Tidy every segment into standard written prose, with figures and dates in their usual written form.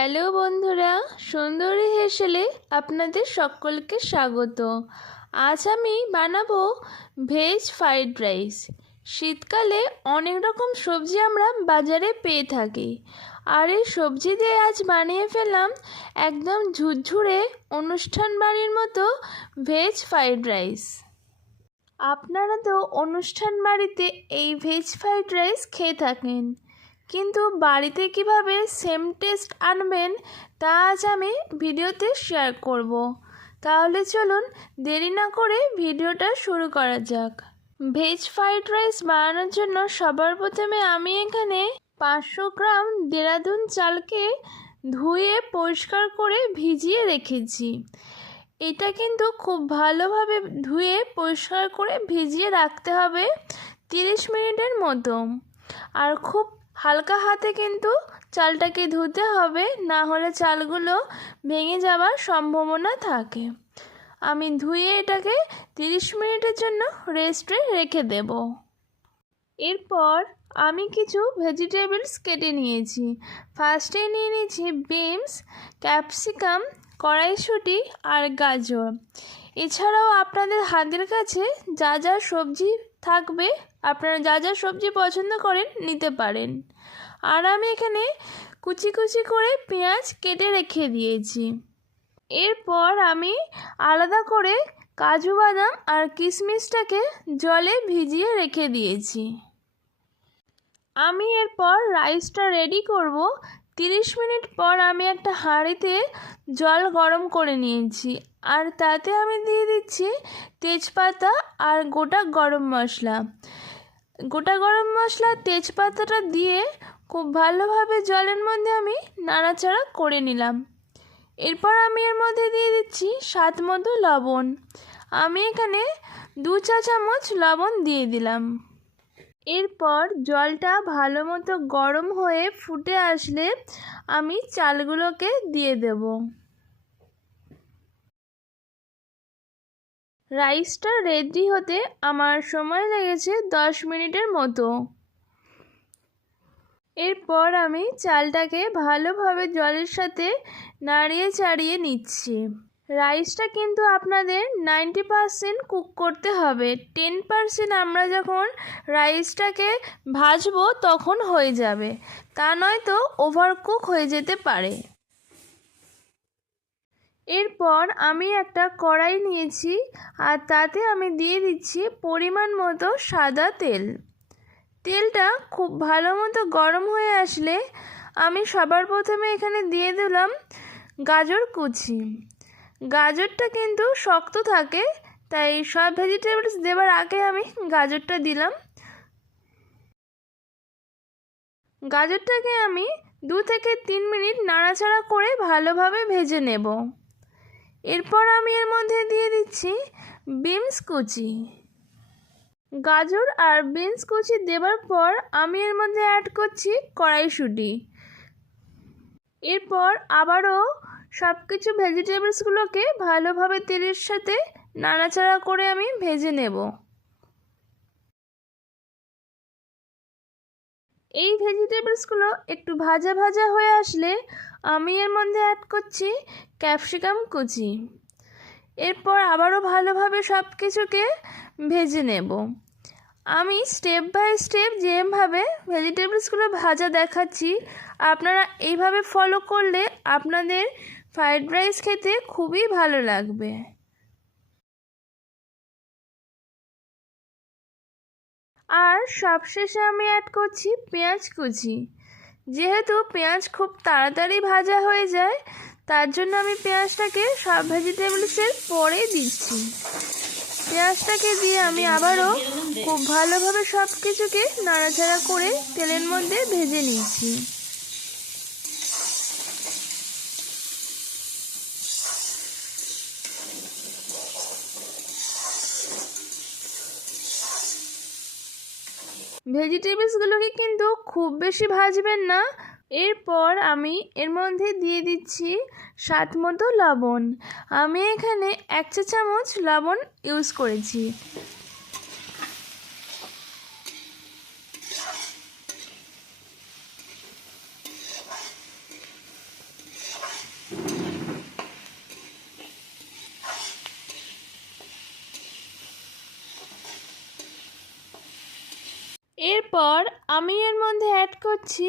Hello বন্ধুরা, সুন্দরী হেসেলে আপনাদের সকলকে স্বাগত। আজ আমি বানাবো ভেজ ফ্রাইড রাইস। শীতকালে অনেক রকম সবজি আমরা বাজারে পেয়ে থাকি, আর এই সবজি দিয়ে আজ বানিয়ে ফেললাম একদম ঝুরঝুরে অনুষ্ঠান বাড়ির মতো ভেজ ফ্রাইড রাইস। আপনারা তো অনুষ্ঠান বাড়িতে এই ভেজ ফ্রাইড রাইস খেয়ে থাকেন, কিন্তু বাড়িতে কিভাবে সেম টেস্ট আনবেন তা আজ আমি ভিডিওতে শেয়ার করব। তাহলে চলুন দেরি না করে ভিডিওটা শুরু করা যাক। ভেজ ফ্রাইড রাইস বানানোর জন্য সবার প্রথমে আমি এখানে 500 গ্রাম দেরাদুন চালকে ধুয়ে পরিষ্কার করে ভিজিয়ে রেখেছি। এটা কিন্তু খুব ভালোভাবে ধুয়ে পরিষ্কার করে ভিজিয়ে রাখতে হবে 30 মিনিটের মতো। আর খুব হালকা হাতে কিন্তু চালটাকে ধুতে হবে, না হলে চালগুলো ভেঙে যাওয়ার সম্ভাবনা থাকে। আমি ধুয়ে এটাকে 30 মিনিটের জন্য রেস্টে রেখে দেব। এরপর আমি কিছু ভেজিটেবলস কেটে নিয়েছি। ফার্স্টে নিয়ে নিয়েছি বিনস, ক্যাপসিকাম, কড়াইশুঁটি আর গাজর। এছাড়াও আপনাদের হাতের কাছে যা যা সবজি থাকবে, আপনারা যা যা সবজি পছন্দ করেন নিতে পারেন। আর আমি এখানে কুচি কুচি করে পেঁয়াজ কেটে রেখে দিয়েছি। এরপর আমি আলাদা করে কাজু বাদাম আর কিশমিশটাকে জলে ভিজিয়ে রেখে দিয়েছি। আমি এরপর রাইসটা রেডি করব। 30 মিনিট পর আমি একটা হাঁড়িতে জল গরম করে নিয়েছি, আর তাতে আমি দিয়ে দিচ্ছি তেজপাতা আর গোটা গরম মশলা। গোটা গরম মশলা তেজপাতাটা দিয়ে খুব ভালোভাবে জলের মধ্যে আমি নাড়াচাড়া করে নিলাম। এরপর আমি এর মধ্যে দিয়ে দিচ্ছি স্বাদ মতো লবণ। আমি এখানে 2 চা চামচ লবণ দিয়ে দিলাম। এরপর জলটা ভালো মতো গরম হয়ে ফুটে আসলে আমি চালগুলোকে দিয়ে দেব। রাইসটা রেডি হতে আমার সময় লেগেছে 10 মিনিটের মতো। এরপর আমি চালটাকে ভালোভাবে জলের সাথে নাড়িয়ে চাড়িয়ে নিচ্ছি। রাইসটা কিন্তু আপনাদের 90% কুক করতে হবে। 10% আমরা যখন রাইসটাকে ভাজবো তখন হয়ে যাবে, তা নয়তো ওভারকুক হয়ে যেতে পারে। এরপর আমি একটা কড়াই নিয়েছি, আর তাতে আমি দিয়ে দিচ্ছি পরিমাণ মতো সাদা তেল। তেলটা খুব ভালো মতো গরম হয়ে আসলে আমি সবার প্রথমে এখানে দিয়ে দিলাম গাজর কুচি। গাজরটা কিন্তু শক্ত থাকে, তাই সব ভেজিটেবলস দেওয়ার আগে আমি গাজরটা দিলাম। গাজরটাকে আমি 2 থেকে 3 মিনিট নাড়াচাড়া করে ভালোভাবে ভেজে নেব। এরপর আমি এর মধ্যে দিয়ে দিচ্ছি বিনস কুচি। গাজর আর বিনস কুচি দেওয়ার পর আমি এর মধ্যে অ্যাড করছি কড়াইশুঁটি। এরপর আবারও সব কিছু ভেজিটেবলসগুলোকে ভালোভাবে তেলের সাথে নাড়াচাড়া করে আমি ভেজে নেব। এই ভেজিটেবলসগুলো একটু ভাজা ভাজা হয়ে আসলে আমি এর মধ্যে অ্যাড করছি ক্যাপসিকাম কুচি। এরপর আবারও ভালোভাবে সব কিছুকে ভেজে নেব। আমি স্টেপ বাই স্টেপ যেভাবে ভেজিটেবলসগুলো ভাজা দেখাচ্ছি, আপনারা এইভাবে ফলো করলে আপনাদের ফ্রাইড রাইস খেতে খুবই ভালো লাগবে। আর সবশেষে আমি অ্যাড করছি পেঁয়াজ কুচি। যেহেতু পেঁয়াজ খুব তাড়াতাড়ি ভাজা হয়ে যায়, তার জন্য আমি পেঁয়াজটাকে সব ভেজিটেবলসের পরে দিচ্ছি। পেঁয়াজটাকে দিয়ে আমি আবারও খুব ভালোভাবে সব কিছুকে নাড়াচাড়া করে তেলের মধ্যে ভেজে নিচ্ছি। ভেজিটেবলসগুলোকে কিন্তু খুব বেশি ভাজবেন না। এরপর আমি এর মধ্যে দিয়ে দিচ্ছি স্বাদ মতো লবণ। আমি এখানে 1 চা চামচ লবণ ইউজ করেছি। এরপর আমি এর মধ্যে অ্যাড করছি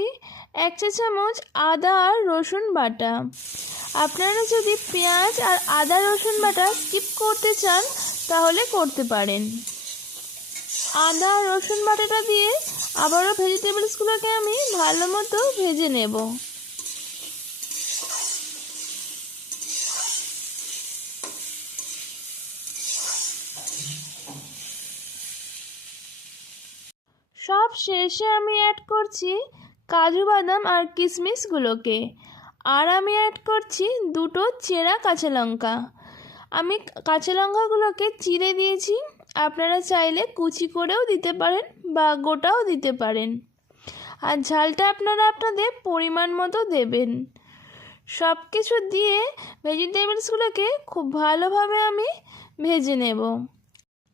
1 চা চামচ আদা আর রসুন বাটা। আপনারা যদি পেঁয়াজ আর আদা রসুন বাটা স্কিপ করতে চান তাহলে করতে পারেন। আদা আর রসুন বাটাটা দিয়ে আবারও ভেজিটেবলসগুলোকে আমি ভালো মতো ভেজে নেব। সব শেষে আমি অ্যাড করছি কাজু বাদাম আর কিশমিশগুলোকে, আর আমি অ্যাড করছি 2টো চেরা কাঁচা লঙ্কা। আমি কাঁচা লঙ্কাগুলোকে চিড়ে দিয়েছি, আপনারা চাইলে কুচি করেও দিতে পারেন বা গোটাও দিতে পারেন। আর ঝালটা আপনারা আপনাদের পরিমাণ মতো দেবেন। সব কিছু দিয়ে ভেজিটেবলসগুলোকে খুব ভালোভাবে আমি ভেজে নেব।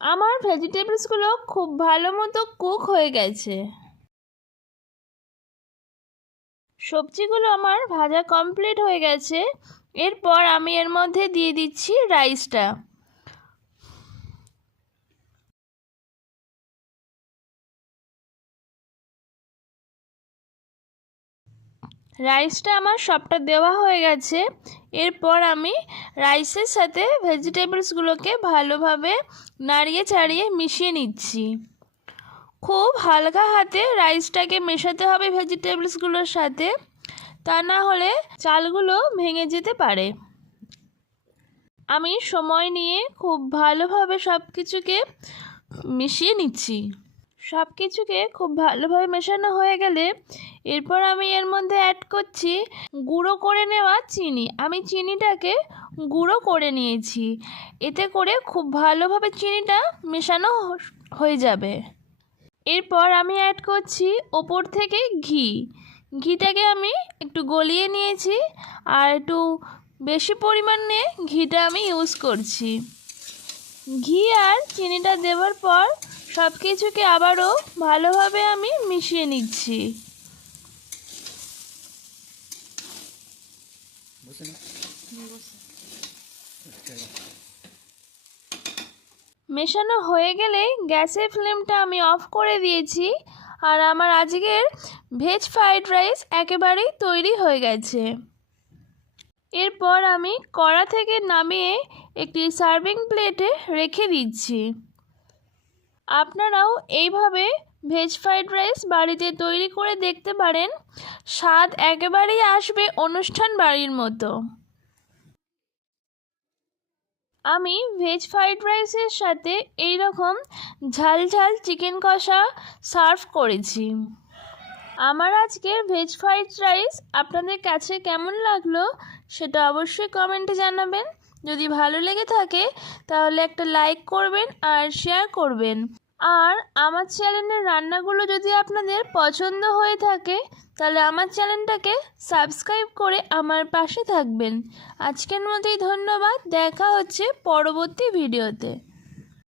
আমার ভেজিটেবলসগুলো খুব ভালো মতো কুক হয়ে গেছে। সবজিগুলো আমার ভাজা কমপ্লিট হয়ে গেছে। এরপর আমি এর মধ্যে দিয়ে দিচ্ছি রাইসটা। রাইসটা আমার সবটা দেওয়া হয়ে গেছে। এরপর আমি রাইসের সাথে ভেজিটেবলসগুলোকে ভালোভাবে নাড়িয়ে চাড়িয়ে মিশিয়ে নিচ্ছি। খুব হালকা হাতে রাইসটাকে মেশাতে হবে ভেজিটেবলসগুলোর সাথে, তা না হলে চালগুলো ভেঙে যেতে পারে। আমি সময় নিয়ে খুব ভালোভাবে সব কিছুকে মিশিয়ে নিচ্ছি। সব কিছুকে খুব ভালোভাবে মেশানো হয়ে গেলে এরপর আমি এর মধ্যে অ্যাড করছি গুঁড়ো করে নেওয়া চিনি। আমি চিনিটাকে গুঁড়ো করে নিয়েছি, এতে করে খুব ভালোভাবে চিনিটা মেশানো হয়ে যাবে। এরপর আমি অ্যাড করছি ওপর থেকে ঘিটাকে আমি একটু গলিয়ে নিয়েছি, আর একটু বেশি পরিমাণে ঘিটা আমি ইউজ করছি। ঘি আর চিনিটা দেওয়ার পর সব কিছুকে আবারও ভালোভাবে আমি মিশিয়ে নিচ্ছি। মেশানো হয়ে গেলে গ্যাসের ফ্লেমটা আমি অফ করে দিয়েছি, আর আমার আজকের ভেজ ফ্রাইড রাইস একেবারেই তৈরি হয়ে গেছে। এরপর আমি কড়া থেকে নামিয়ে একটি সার্ভিং প্লেটে রেখে দিচ্ছি। আপনারাও এইভাবে ভেজ ফ্রাইড রাইস বাড়িতে তৈরি করে দেখতে পারেন, স্বাদ একেবারেই আসবে অনুষ্ঠান বাড়ির মতো। আমি ভেজ ফ্রাইড রাইসের সাথে এই রকম ঝাল ঝাল চিকেন কষা সার্ভ করেছি। আমার আজকের ভেজ ফ্রাইড রাইস আপনাদের কাছে কেমন লাগলো সেটা অবশ্যই কমেন্টে জানাবেন। যদি ভালো লেগে থাকে তাহলে একটা লাইক করবেন আর শেয়ার করবেন। আর আমার চ্যানেলের রান্নাগুলো যদি আপনাদের পছন্দ হয়ে থাকে তাহলে আমার চ্যানেলটাকে সাবস্ক্রাইব করে আমার পাশে থাকবেন। আজকের মতোই ধন্যবাদ, দেখা হচ্ছে পরবর্তী ভিডিওতে।